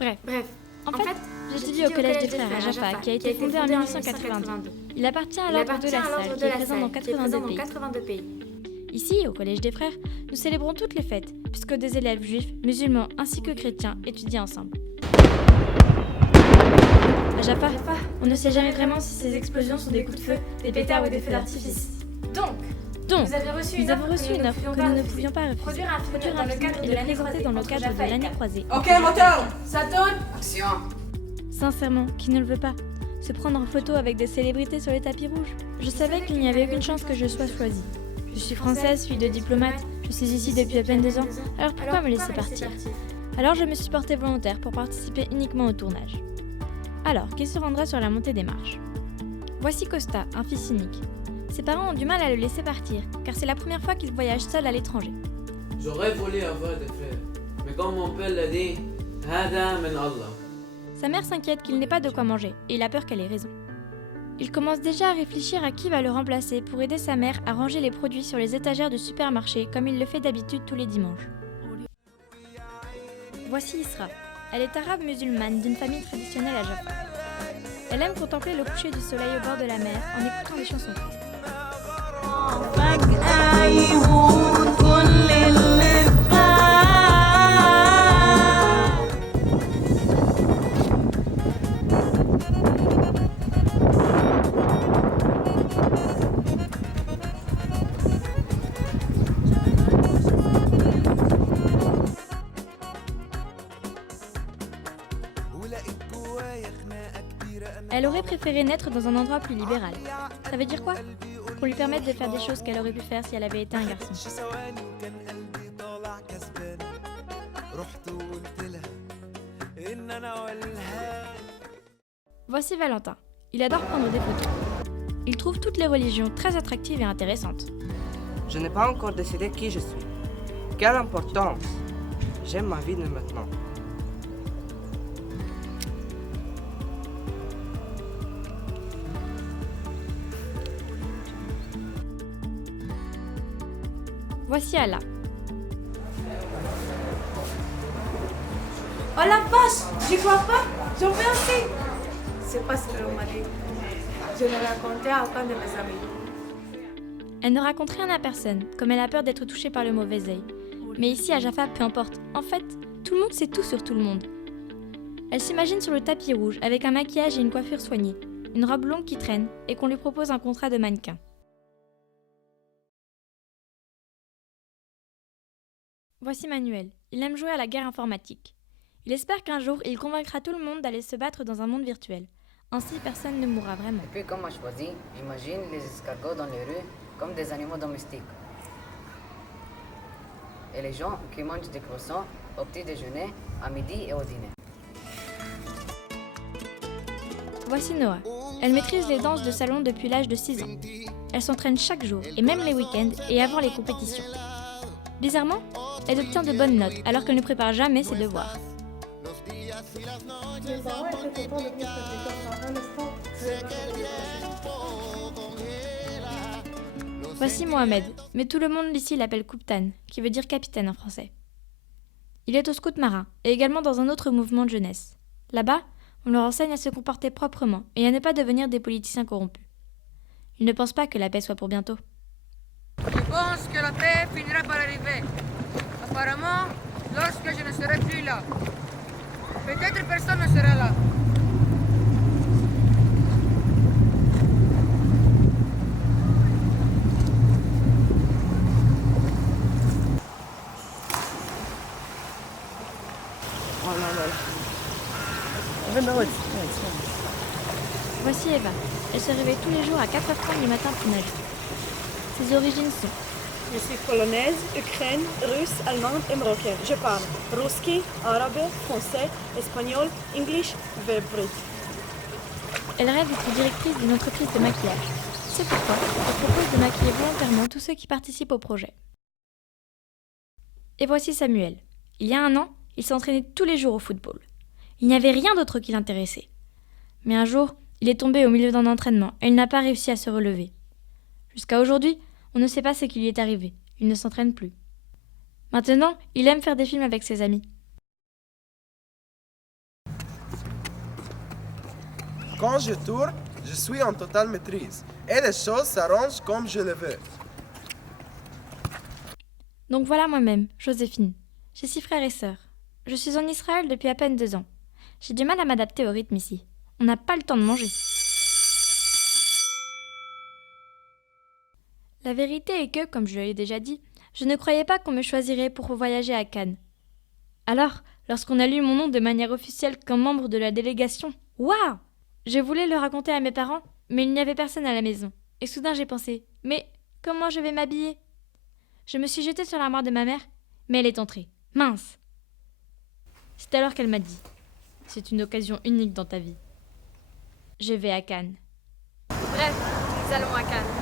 Bref, En fait, j'étudie au collège des frères à Jaffa, qui a été fondé en 1882. Il appartient à l'ordre de la Salle, qui est présent dans 82 pays. Ici, au collège des frères, nous célébrons toutes les fêtes, puisque des élèves juifs, musulmans ainsi que chrétiens étudient ensemble. À Jaffa, on ne sait jamais vraiment si ces explosions sont des coups de feu, des pétards ou des feux d'artifice. Donc, Donc, nous avons reçu nous avons reçu une offre que nous ne pouvions pas refuser. Produire un film Produire un film et le présenter dans le cadre de l'année croisée. Ok, moteur. Ça tourne. Action. Sincèrement, qui ne le veut pas? Se prendre en photo avec des célébrités sur les tapis rouges? Je savais qu'il n'y avait aucune chance que je sois choisie. Je suis française, fille de diplomate, je suis ici depuis à peine 2 ans, alors pourquoi me laisser partir? Alors je me suis portée volontaire pour participer uniquement au tournage. Alors, qui se rendra sur la montée des marches? Voici Costa, un fils unique. Ses parents ont du mal à le laisser partir, car c'est la première fois qu'il voyage seul à l'étranger. J'aurais voulu avoir des frères, mais comme mon père l'a dit, Hada min Allah. Sa mère s'inquiète qu'il n'ait pas de quoi manger, et il a peur qu'elle ait raison. Il commence déjà à réfléchir à qui va le remplacer pour aider sa mère à ranger les produits sur les étagères du supermarché comme il le fait d'habitude tous les dimanches. Voici Isra. Elle est arabe musulmane d'une famille traditionnelle à Jaffa. Elle aime contempler le coucher du soleil au bord de la mer en écoutant des chansons tristes. Elle aurait préféré naître dans un endroit plus libéral. Ça veut dire quoi? Qu'on lui permette de faire des choses qu'elle aurait pu faire si elle avait été un garçon. Voici Valentin. Il adore prendre des photos. Il trouve toutes les religions très attractives et intéressantes. Je n'ai pas encore décidé qui je suis. Quelle importance! J'aime ma vie de maintenant. Voici Allah. Oh la vache, j'y crois pas. J'en fais aussi. C'est pas ce que l'on m'a dit. Je ne racontais à aucun de mes amis. Elle ne raconte rien à personne, comme elle a peur d'être touchée par le mauvais œil. Mais ici à Jaffa, peu importe. En fait, tout le monde sait tout sur tout le monde. Elle s'imagine sur le tapis rouge avec un maquillage et une coiffure soignée, une robe longue qui traîne et qu'on lui propose un contrat de mannequin. Voici Manuel. Il aime jouer à la guerre informatique. Il espère qu'un jour, il convaincra tout le monde d'aller se battre dans un monde virtuel. Ainsi, personne ne mourra vraiment. Et puis, comme a choisi, j'imagine les escargots dans les rues comme des animaux domestiques. Et les gens qui mangent des croissants au petit déjeuner, à midi et au dîner. Voici Noah. Elle maîtrise les danses de salon depuis l'âge de 6 ans. Elle s'entraîne chaque jour, et même les week-ends et avant les compétitions. Bizarrement, elle obtient de bonnes notes alors qu'elle ne prépare jamais ses devoirs. Mes parents étaient contents de venir faire un instant. Voici Mohamed, mais tout le monde ici l'appelle Kouptan, qui veut dire capitaine en français. Il est au scout marin et également dans un autre mouvement de jeunesse. Là-bas, on leur enseigne à se comporter proprement et à ne pas devenir des politiciens corrompus. Ils ne pensent pas que la paix soit pour bientôt. Je pense que la paix finira par arriver. Apparemment, lorsque je ne serai plus là. Peut-être personne ne sera là. Oh là là. Voici Eva. Elle se réveille tous les jours à 4h30 du matin pour nager. Ses origines sont Je suis polonaise, ukrainienne, russe, allemande et marocaine. Je parle ruski, arabe, français, espagnol, english, hébreu. Elle rêve d'être directrice d'une entreprise de maquillage. C'est pourquoi elle propose de maquiller volontairement tous ceux qui participent au projet. Et voici Samuel. Il y a 1 an, il s'entraînait tous les jours au football. Il n'y avait rien d'autre qui l'intéressait. Mais un jour, il est tombé au milieu d'un entraînement et il n'a pas réussi à se relever. Jusqu'à aujourd'hui, on ne sait pas ce qui lui est arrivé. Il ne s'entraîne plus. Maintenant, il aime faire des films avec ses amis. Quand je tourne, je suis en totale maîtrise. Et les choses s'arrangent comme je le veux. Donc voilà moi-même, Joséphine. J'ai 6 frères et sœurs. Je suis en Israël depuis à peine 2 ans. J'ai du mal à m'adapter au rythme ici. On n'a pas le temps de manger. La vérité est que, comme je l'ai déjà dit, je ne croyais pas qu'on me choisirait pour voyager à Cannes. Alors, lorsqu'on a lu mon nom de manière officielle comme membre de la délégation, waouh! Je voulais le raconter à mes parents, mais il n'y avait personne à la maison. Et soudain j'ai pensé, mais comment je vais m'habiller? Je me suis jetée sur l'armoire de ma mère, mais elle est entrée. Mince! C'est alors qu'elle m'a dit, c'est une occasion unique dans ta vie. Je vais à Cannes. Bref, nous allons à Cannes.